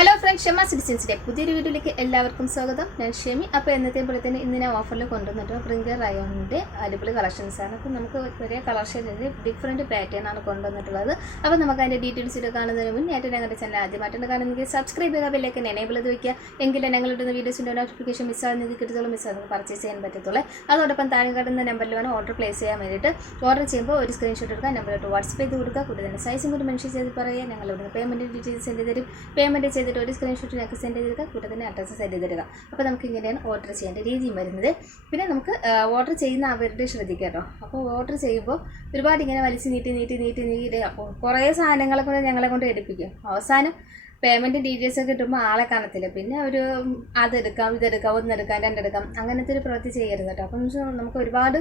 Hello friends, Shama സിറ്റിസൻസിൻ്റെ പുതിയൊരു വീഡിയോയിലേക്ക് എല്ലാവർക്കും സ്വാഗതം. ഞാൻ ഷെമി. അപ്പോൾ എന്നത്തെ പോലെ തന്നെ ഇന്ന് ഞാൻ ഓഫറിൽ കൊണ്ടുവന്നിട്ട് പ്രിങ്കർ റയോണിൻ്റെ അടിപൊളി കളക്ഷൻസാണ്. അപ്പോൾ നമുക്ക് ഒരേ കളർ ഷെയ്ഡിൻ്റെ ഡിഫറൻറ്റ് പാറ്റേൺ ആണ് കൊണ്ടുവന്നിട്ടുള്ളത്. അപ്പോൾ നമുക്ക് അതിൻ്റെ ഡീറ്റെയിൽസ് ഇത് കാണുന്നതിന് മുന്നേ ആയിട്ട് ഞങ്ങളുടെ ചാനൽ ആദ്യമായിട്ടാണ് കാണുന്നെങ്കിൽ സബ്സ്ക്രൈബ് ചെയ്യുക, ബെല്ലൈക്കൻ എനേബിൾ ചെയ്ത് വയ്ക്കുക. എങ്കിലും ഞങ്ങളിടുന്ന വീഡിയോസിൻ്റെ നോട്ടിഫിക്കേഷൻ മിസ്സാകുന്നത് കിട്ടത്തുള്ളൂ, മിസ്സാകുന്നത് പർച്ചേസ് ചെയ്യാൻ പറ്റത്തുള്ളൂ. അതോടൊപ്പം താഴെ കാണുന്ന നമ്പറിൽ വേണം ഓർഡർ പ്ലേസ് ചെയ്യാൻ വേണ്ടിയിട്ട്. ഓർഡർ ചെയ്യുമ്പോൾ ഒരു സ്ക്രീൻഷോട്ട് എടുക്കുക, നമ്പറിലോട്ട് വാട്സ്ആപ്പ് ചെയ്ത് കൊടുക്കുക. കൂടുതൽ സൈസും കൂടി മെൻഷൻ ചെയ്ത് പറയുക. ഞങ്ങളിവിടുന്ന് പേയ്മെൻറ്റ് ഡീറ്റെയിൽസ് സെൻഡ് തരും. പേയ്മെൻറ്റ് ചെയ്തിട്ട് ഒരു സ്ക്രീൻഷോട്ട് ഞങ്ങൾക്ക് സെൻഡ് ചെയ്ത് തരിക, കൂടെ തന്നെ അഡ്രസ്സ് സെൻഡ് ചെയ്ത് തരിക. അപ്പോൾ നമുക്ക് ഇങ്ങനെയാണ് ഓർഡർ ചെയ്യേണ്ട രീതിയും വരുന്നത്. പിന്നെ നമുക്ക് ഓർഡർ ചെയ്യുന്ന അവരുടെ ശ്രദ്ധിക്കുക കേട്ടോ. അപ്പോൾ ഓർഡർ ചെയ്യുമ്പോൾ ഒരുപാട് ഇങ്ങനെ വലിച്ച് നീട്ടി കുറേ സാധനങ്ങളെ കൊണ്ട് ഞങ്ങളെ കൊണ്ട് എടുപ്പിക്കും. അവസാനം പേയ്മെൻറ്റ് ഡീറ്റെയിൽസ് ഒക്കെ കിട്ടുമ്പോൾ ആളെ കാണത്തില്ല. പിന്നെ ഒരു അതെടുക്കാം, ഇതെടുക്കാം, ഒന്നെടുക്കാം, രണ്ടെടുക്കാം, അങ്ങനത്തെ ഒരു പ്രവൃത്തി ചെയ്യരുത് കേട്ടോ. അപ്പം നമുക്ക് ഒരുപാട്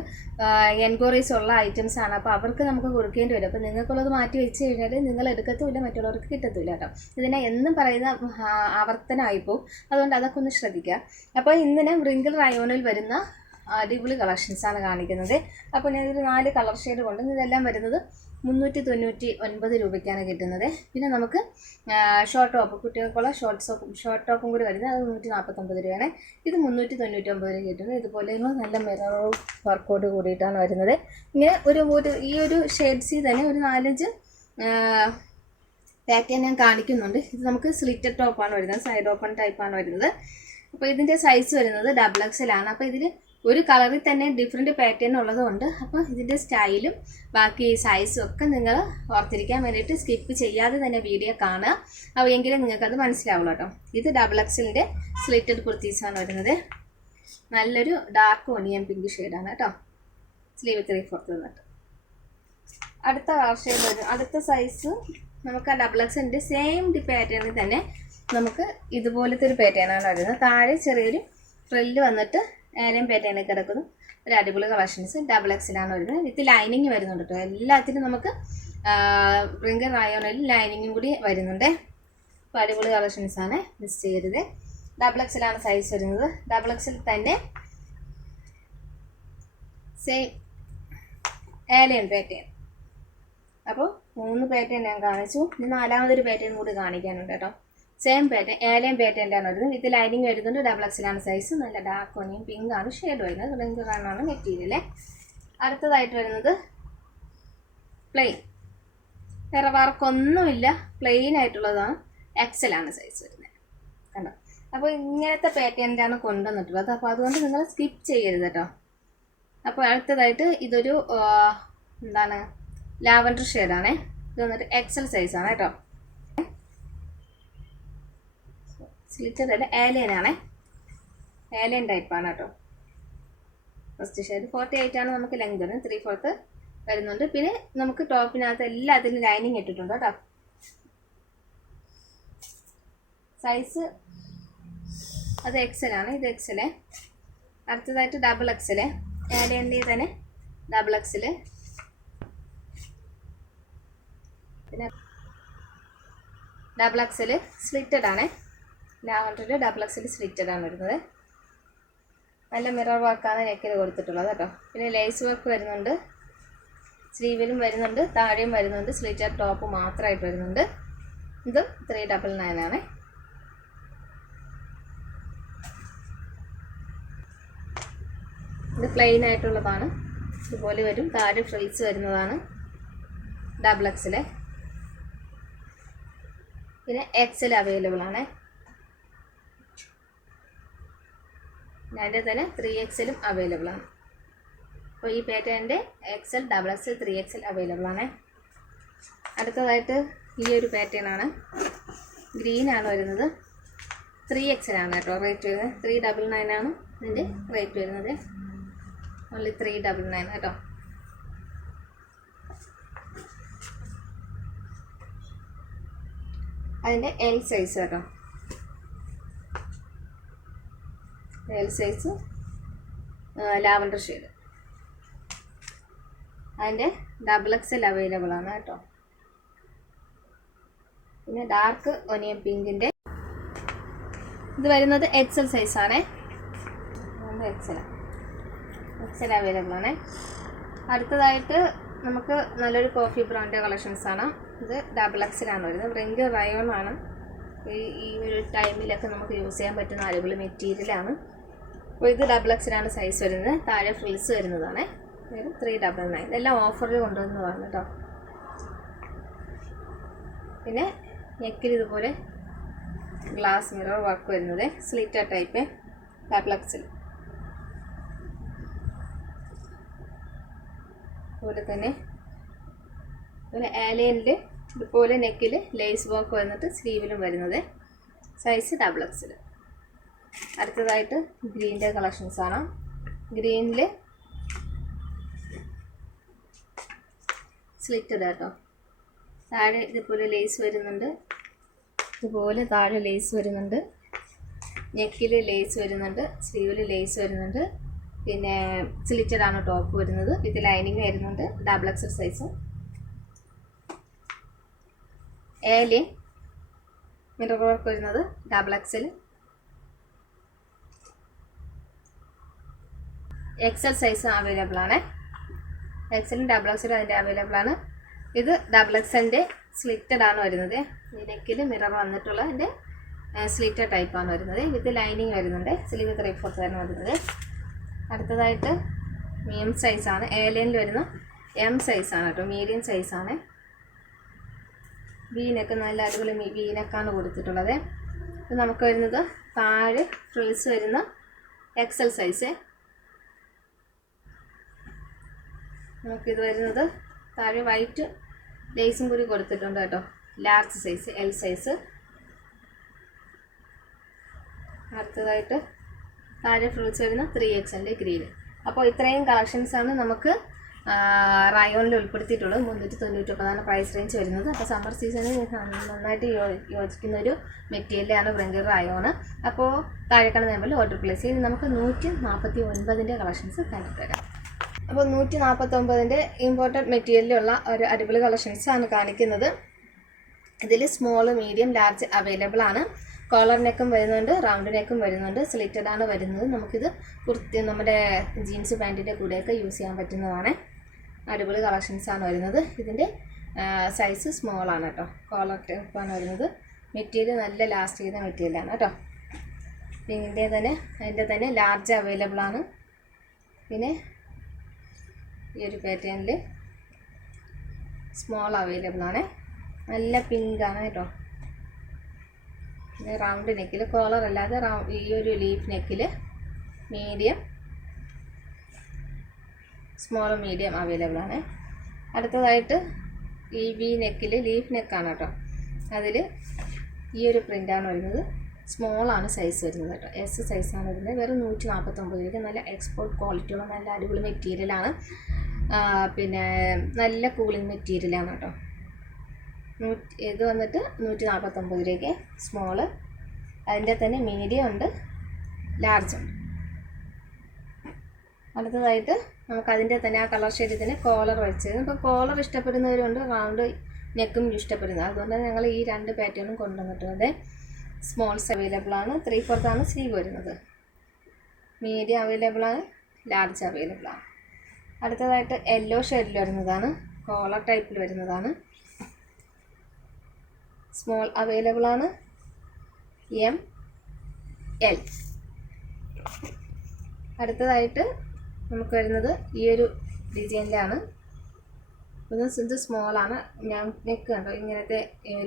എൻക്വയറീസ് ഉള്ള ഐറ്റംസ് ആണ്. അപ്പോൾ അവർക്ക് നമുക്ക് കൊടുക്കേണ്ടി വരും. അപ്പോൾ നിങ്ങൾക്കുള്ളത് മാറ്റി വെച്ച് കഴിഞ്ഞാൽ നിങ്ങൾ എടുക്കത്തുമില്ല, മറ്റുള്ളവർക്ക് കിട്ടത്തുമില്ല കേട്ടോ. ഇതിനെ എന്നും പറയുന്ന ആവർത്തനമായിപ്പോവും. അതുകൊണ്ട് അതൊക്കെ ഒന്ന് ശ്രദ്ധിക്കുക. അപ്പോൾ ഇന്ന് ഞാൻ റിങ്കിൾ റയോണിൽ വരുന്ന അടിപൊളി കളക്ഷൻസാണ് കാണിക്കുന്നത്. അപ്പോൾ ഞാനൊരു 4 കളർ ഷെയ്ഡ് കൊണ്ട് ഇതെല്ലാം വരുന്നത് 399 രൂപയ്ക്കാണ് കിട്ടുന്നത്. പിന്നെ നമുക്ക് ഷോർട്ട് ടോപ്പ്, കുട്ടികൾക്കുള്ള ഷോർട്ട് ടോപ്പും കൂടി വരുന്നത് അത് 149 രൂപയാണ്. ഇത് 399 കിട്ടുന്നത്. ഇതുപോലെ നല്ല മിറർ വർക്കോട് കൂടിയിട്ടാണ് വരുന്നത്. ഇങ്ങനെ ഈ ഒരു ഷെയ്ഡ്സിൽ തന്നെ ഒരു 4-5 പാറ്റേൺ ഞാൻ കാണിക്കുന്നുണ്ട്. ഇത് നമുക്ക് സ്ലിറ്റഡ് ടോപ്പാണ് വരുന്നത്, സൈഡ് ഓപ്പൺ ടൈപ്പാണ് വരുന്നത്. അപ്പോൾ ഇതിൻ്റെ സൈസ് വരുന്നത് XXL ആണ്. അപ്പോൾ ഇതിൽ ഒരു കളറിൽ തന്നെ ഡിഫറെൻറ്റ് പാറ്റേൺ ഉള്ളതുകൊണ്ട് അപ്പോൾ ഇതിൻ്റെ സ്റ്റൈലും ബാക്കി സൈസും ഒക്കെ നിങ്ങൾ ഓർത്തിരിക്കാൻ വേണ്ടിയിട്ട് സ്കിപ്പ് ചെയ്യാതെ തന്നെ വീഡിയോ കാണുക. അപ്പോൾ എങ്കിലും നിങ്ങൾക്കത് മനസ്സിലാവുള്ളൂ കേട്ടോ. ഇത് XXLൻ്റെ സ്ലിറ്റഡ് കുർത്തീസാണ് വരുന്നത്. നല്ലൊരു ഡാർക്ക് ഒനിയൻ പിങ്ക് ഷെയ്ഡാണ് കേട്ടോ. സ്ലീവ് 3/4 വന്നിട്ട്. അടുത്ത കളർ ഷെയ്ഡ് വരും. അടുത്ത സൈസ് നമുക്ക് ആ XXLൻ്റെ സെയിം പാറ്റേണിൽ തന്നെ നമുക്ക് ഇതുപോലത്തെ ഒരു പാറ്റേണാണ് വരുന്നത്. താഴെ ചെറിയൊരു ഫ്രില്ല് വന്നിട്ട് ഏലയും പാറ്റേണിൽ കിടക്കുന്നു. ഒരു അടിപൊളി കളക്ഷൻസ് XXL ആണ് വരുന്നത്. വിത്ത് ലൈനിങ് വരുന്നുണ്ട് കേട്ടോ. എല്ലാത്തിനും നമുക്ക് പ്രിങ്കർ റയോണിൽ ലൈനിങ്ങും കൂടി വരുന്നുണ്ട്. അപ്പോൾ അടിപൊളി കളക്ഷൻസാണ്, മിസ് ചെയ്യരുത്. XXL ആണ് സൈസ് വരുന്നത്. XXL തന്നെ സെയിം ഏലയൻ പാറ്റേൺ. അപ്പോൾ 3 പാറ്റേൺ ഞാൻ കാണിച്ചു. ഇനി 4ാമതൊരു പാറ്റേൺ കൂടി കാണിക്കാനുണ്ട് കേട്ടോ. സെയിം പാറ്റേൺ, ഏലയും പാറ്റേൻ്റെ ആണ് വരുന്നത്. വിത്ത് ലൈനിങ് വരുന്നുണ്ട്. XXL ആണ് സൈസ്. നല്ല ഡാർക്ക് ഒനിയും പിങ്ക് ആണ് ഷെയ്ഡ് വരുന്നത്. റിങ്കറാണ് മെറ്റീരിയൽ. അടുത്തതായിട്ട് വരുന്നത് പ്ലെയിൻ, വേറെ വർക്കൊന്നുമില്ല, പ്ലെയിൻ ആയിട്ടുള്ളതാണ്. XL ആണ് സൈസ് വരുന്നത് കണ്ടോ. അപ്പോൾ ഇങ്ങനത്തെ പാറ്റേണിൻ്റെ ആണ് കൊണ്ടുവന്നിട്ടുള്ളത്. അപ്പോൾ അതുകൊണ്ട് നിങ്ങൾ സ്കിപ്പ് ചെയ്യരുത് കേട്ടോ. അപ്പോൾ അടുത്തതായിട്ട് ഇതൊരു ലാവൻഡർ ഷെയ്ഡാണേ. ഇത് വന്നിട്ട് XL സൈസാണ് കേട്ടോ. സ്ലിറ്റഡ് അല്ല, ഏലിയനാണ്. ഏലിയൻ ടൈപ്പാണ് കേട്ടോ. ഫസ്റ്റ് ഷെയ്ഡ് 48 ആണ് നമുക്ക് ലെങ്ത് വരുന്നത്. 3/4 വരുന്നുണ്ട്. പിന്നെ നമുക്ക് ടോപ്പിനകത്ത് എല്ലാത്തിനും ലൈനിങ് ഇട്ടിട്ടുണ്ട് കേട്ടോ. സൈസ് അത് XL ആണ്. ഇത് XL. അടുത്തതായിട്ട് XXL, ഏലിയൻ്റെ തന്നെ XXL. പിന്നെ XXL സ്ലിറ്റഡ് ആണ്. ലാവൻഡറിൽ XXL സ്ലിറ്റഡ് ആണ് വരുന്നത്. നല്ല മിറർ വർക്കാണ് നെക്കിൽ കൊടുത്തിട്ടുള്ളത് കേട്ടോ. പിന്നെ ലേസ് വർക്ക് വരുന്നുണ്ട്. സ്ലീവിലും വരുന്നുണ്ട്, താഴെയും വരുന്നുണ്ട്. സ്ലിറ്റഡ് ടോപ്പ് മാത്രമായിട്ട് വരുന്നുണ്ട്. ഇത് 399 ആണ്. ഇത് പ്ലെയിൻ ആയിട്ടുള്ളതാണ്. ഇതുപോലെ വരും. താഴെ ഫ്രിൽസ് വരുന്നതാണ് XXL. പിന്നെ XL അവൈലബിൾ ആണ്. അതിൻ്റെ തന്നെ 3XLും അവൈലബിൾ ആണ്. അപ്പോൾ ഈ പാറ്റേണിൻ്റെ XL, XXL, 3XL അവൈലബിൾ ആണ്. അടുത്തതായിട്ട് ഈ ഒരു പാറ്റേൺ ആണ്. ഗ്രീൻ ആണ് വരുന്നത്. 3XL ആണ് കേട്ടോ റേറ്റ് വരുന്നത്. 399 ആണ് ഇതിൻ്റെ റേറ്റ് വരുന്നത്. ഓൺലി 399 കേട്ടോ. അതിൻ്റെ L സൈസ് കേട്ടോ. L size lavender shade. അതിൻ്റെ XXL അവൈലബിൾ ആണ് കേട്ടോ. പിന്നെ ഡാർക്ക് ഒനിയൻ പിങ്കിൻ്റെ ഇത് വരുന്നത് XL സൈസാണേ. XL അവൈലബിൾ ആണ്. അടുത്തതായിട്ട് നമുക്ക് നല്ലൊരു കോഫി ബ്രാൻഡ് കളക്ഷൻസ് ആണ്. ഇത് XXL ആണ് വരുന്നത്. റിങ്ക് റയോൺ ആണ് ഈ ഒരു ടൈമിലൊക്കെ നമുക്ക് യൂസ് ചെയ്യാൻ പറ്റുന്ന അടിപൊളി മെറ്റീരിയലാണ്. അപ്പോൾ ഇത് XXL സൈസ് വരുന്നത്. താഴെ ഫ്രിൽസ് വരുന്നതാണ്. 399. ഇതെല്ലാം ഓഫറിൽ കൊണ്ടുവന്നതാണ് കേട്ടോ. പിന്നെ നെക്കിൽ ഇതുപോലെ ഗ്ലാസ് മിറർ വർക്ക് വരുന്നത്. Slitter type XXL. അതുപോലെ തന്നെ ആലയനിൽ ഇതുപോലെ നെക്കിൽ ലേസ് വർക്ക് വന്നിട്ട് സ്ലീവിലും വരുന്നത്. Size XXL. അടുത്തതായിട്ട് ഗ്രീൻ്റെ കളക്ഷൻസ് ആണ്. ഗ്രീനിൽ സ്ലിറ്റഡ് കേട്ടോ. താഴെ ഇതുപോലെ ലേസ് വരുന്നുണ്ട്. ഇതുപോലെ താഴെ ലേസ് വരുന്നുണ്ട്. നെക്കിൽ ലേസ് വരുന്നുണ്ട്. സ്ലീവിൽ ലേസ് വരുന്നുണ്ട്. പിന്നെ സ്ലിറ്റഡാണ് ടോപ്പ് വരുന്നത്. ഇത് ലൈനിങ് വരുന്നുണ്ട്. XXL size. ഏല് മിറർ വർക്ക് വരുന്നത് XXL. XL സൈസ് അവൈലബിൾ ആണ്. XLും XXL അതിൻ്റെ അവൈലബിൾ ആണ്. ഇത് XXLൻ്റെ സ്ലിറ്റഡ് ആണ് വരുന്നത്. ഈ നെക്കിൽ മിറർ വന്നിട്ടുള്ള അതിൻ്റെ സ്ലിറ്റഡ് ടൈപ്പാണ് വരുന്നത്. വിത്ത് ലൈനിങ് വരുന്നുണ്ട്. സ്ലീവ് 3/4 ആണ് വരുന്നത്. അടുത്തതായിട്ട് മീഡിയം സൈസാണ്. ഏലനിൽ വരുന്ന M സൈസാണ് കേട്ടോ. മീഡിയം സൈസാണ്. വീനൊക്കെ നല്ല അടിപൊളി വീനൊക്കെയാണ് കൊടുത്തിട്ടുള്ളത്. ഇത് നമുക്ക് വരുന്നത് താഴെ ഫ്രിൽസ് വരുന്ന XL സൈസ്. നമുക്കിത് വരുന്നത് താഴെ വൈറ്റ് ലേസും കൂടി കൊടുത്തിട്ടുണ്ട് കേട്ടോ. Large size L size. അടുത്തതായിട്ട് താഴെ ഫ്രിൽസ് വരുന്ന 3XL ഗ്രീൻ. അപ്പോൾ ഇത്രയും കളക്ഷൻസാണ് നമുക്ക് റയോണിൽ ഉൾപ്പെടുത്തിയിട്ടുള്ളത്. 399 പ്രൈസ് റേഞ്ച് വരുന്നത്. അപ്പോൾ സമ്മർ സീസണിൽ നന്നായിട്ട് യോജിക്കുന്ന ഒരു മെറ്റീരിയലാണ് ബ്രിങ്കർ റയോൺ. അപ്പോൾ താഴെ കാണുന്ന നമ്പറിൽ ഓർഡർ പ്ലേസ് ചെയ്ത് നമുക്ക് 149ൻ്റെ കളക്ഷൻസ് കണ്ടിട്ട് വരാം. അപ്പോൾ 149ൻ്റെ ഇമ്പോർട്ടൻറ്റ് മെറ്റീരിയലുള്ള ഒരു അടിപൊളി കളക്ഷൻസാണ് കാണിക്കുന്നത്. ഇതിൽ സ്മോൾ, മീഡിയം, ലാർജ് അവൈലബിൾ ആണ്. കോളർ നെക്കും വരുന്നുണ്ട്, റൗണ്ട് നെക്കും വരുന്നുണ്ട്. സ്ലിറ്റഡ് ആണ് വരുന്നത്. നമുക്കിത് കുർത്തി നമ്മുടെ ജീൻസ് പാൻറ്റിൻ്റെ കൂടെയൊക്കെ യൂസ് ചെയ്യാൻ പറ്റുന്നതാണ്. അടിപൊളി കളക്ഷൻസാണ് വരുന്നത്. ഇതിൻ്റെ സൈസ് സ്മോൾ ആണ് കേട്ടോ. കോളർ നെക്കാണ് വരുന്നത്. മെറ്റീരിയൽ നല്ല ലാസ്റ്റ് ചെയ്ത മെറ്റീരിയലാണ് കേട്ടോ. അതിൻ്റെ തന്നെ ലാർജ് അവൈലബിൾ ആണ്. പിന്നെ ഈ ഒരു പാറ്റേണിൽ സ്മോൾ അവൈലബിൾ ആണ്. നല്ല പിങ്കാണ് കേട്ടോ. പിന്നെ റൗണ്ട് നെക്കിൽ, കോളർ അല്ലാതെ ഈ ഒരു ലീഫ് നെക്കിൽ മീഡിയം, സ്മോൾ, മീഡിയം അവൈലബിൾ ആണ്. അടുത്തതായിട്ട് ഈ വി നെക്കിൽ ലീഫ് നെക്കാണ് കേട്ടോ. അതിൽ ഈ ഒരു പ്രിൻ്റാണ് വരുന്നത്. സ്മോളാണ് സൈസ് വരുന്നത് കേട്ടോ. S സൈസാണ് വരുന്നത്. വെറും 149 രൂപയ്ക്ക് നല്ല എക്സ്പോർട്ട് ക്വാളിറ്റിയുള്ള നല്ല അടിപൊളി മെറ്റീരിയലാണ്. പിന്നെ നല്ല കൂളിംഗ് മെറ്റീരിയലാണ് കേട്ടോ. ഇത് വന്നിട്ട് 149 രൂപയ്ക്ക് സ്മോള്. അതിൻ്റെ തന്നെ മീഡിയം ഉണ്ട്, ലാർജ് ഉണ്ട്. അടുത്തതായിട്ട് നമുക്കതിൻ്റെ തന്നെ ആ കളർ ഷെയ്ഡിൽ തന്നെ കോളർ വെച്ചത്. ഇപ്പോൾ കോളർ ഇഷ്ടപ്പെടുന്നവരുണ്ട്, റൗണ്ട് നെക്കും ഇഷ്ടപ്പെടുന്നത്. അതുകൊണ്ട് ഞങ്ങൾ ഈ 2 പാറ്റേണും കൊണ്ടുവന്നിട്ടുണ്ട്. സ്മോൾസ് അവൈലബിൾ ആണ്. 3/4 ആണ് സ്ലീവ് വരുന്നത്. മീഡിയം അവൈലബിൾ ആണ്, ലാർജ് അവൈലബിൾ ആണ്. അടുത്തതായിട്ട് യെല്ലോ ഷെയ്ഡിൽ വരുന്നതാണ്. കോളർ ടൈപ്പിൽ വരുന്നതാണ്. സ്മോൾ അവൈലബിൾ ആണ്, M, L. അടുത്തതായിട്ട് നമുക്ക് വരുന്നത് ഈ ഒരു ഡിസൈനിലാണ്. ഇത് സ്മോളാണ്. നെക്ക് കണ്ടോ, ഇങ്ങനത്തെ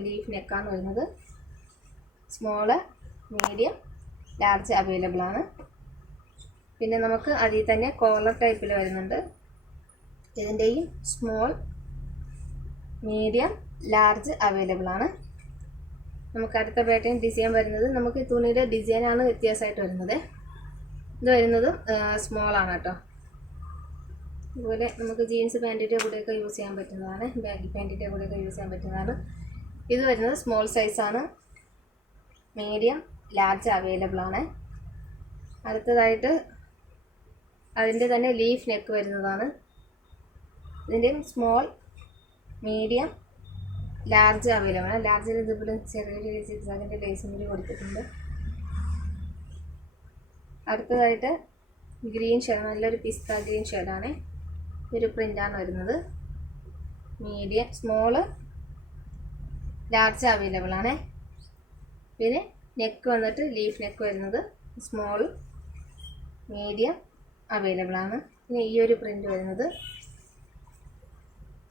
ലീഫ് നെക്കാണ് വരുന്നത്. സ്മോള്, മീഡിയം, ലാർജ് അവൈലബിൾ ആണ്. പിന്നെ നമുക്ക് അതിൽ തന്നെ കോളർ ടൈപ്പിൽ വരുന്നുണ്ട്. ഇതിൻ്റെയും സ്മോൾ, മീഡിയം, ലാർജ് അവൈലബിൾ ആണ്. നമുക്ക് അടുത്ത പാറ്റേൺ ഡിസൈൻ വരുന്നത്, നമുക്ക് തുണിയുടെ ഡിസൈനാണ് വ്യത്യാസമായിട്ട് വരുന്നത്. ഇത് വരുന്നതും സ്മോളാണ് കേട്ടോ. അതുപോലെ നമുക്ക് ജീൻസ് പാൻറ്റിൻ്റെ കൂടെയൊക്കെ യൂസ് ചെയ്യാൻ പറ്റുന്നതാണ്. ബാഗി പാൻറ്റിൻ്റെ കൂടെയൊക്കെ യൂസ് ചെയ്യാൻ പറ്റുന്നതാണ്. ഇത് വരുന്നത് സ്മോൾ സൈസാണ്. മീഡിയം, ലാർജ് അവൈലബിൾ ആണ്. അടുത്തതായിട്ട് അതിൻ്റെ തന്നെ ലീഫ് നെക്ക് വരുന്നതാണ്. ഇതിൻ്റെയും സ്മോൾ, മീഡിയം, ലാർജ് അവൈലബിൾ ആണ്. ലാർജിൽ ഇതുപോലെ ചെറിയൊരു സിക്സാഗിൻ്റെ ലേസും കൂടി കൊടുത്തിട്ടുണ്ട്. അടുത്തതായിട്ട് ഗ്രീൻ ഷെയ്ഡ്, നല്ലൊരു പിസ്ത ഗ്രീൻ ഷെയ്ഡാണ്. ഒരു പ്രിൻ്റാണ് വരുന്നത്. മീഡിയം, സ്മോള്, ലാർജ് അവൈലബിൾ ആണ്. പിന്നെ നെക്ക് വന്നിട്ട് ലീഫ് നെക്ക് വരുന്നത് സ്മോൾ മീഡിയം അവൈലബിൾ ആണ്. പിന്നെ ഈ ഒരു പ്രിൻ്റ് വരുന്നത്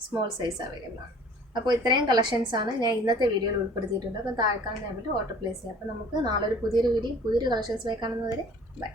സ്മോൾ സൈസ് അവൈലബിൾ ആണ്. അപ്പോൾ ഇത്രയും കളക്ഷൻസാണ് ഞാൻ ഇന്നത്തെ വീഡിയോയിൽ ഉൾപ്പെടുത്തിയിട്ടുണ്ട്. അപ്പോൾ താഴെ കാണുന്ന നമ്പറിൽ ഓർഡർ പ്ലേസ് ചെയ്യാം. അപ്പോൾ നമുക്ക് നാളെ ഒരു പുതിയൊരു കളക്ഷൻസുമായി കാണുന്നതുവരെ ബൈ.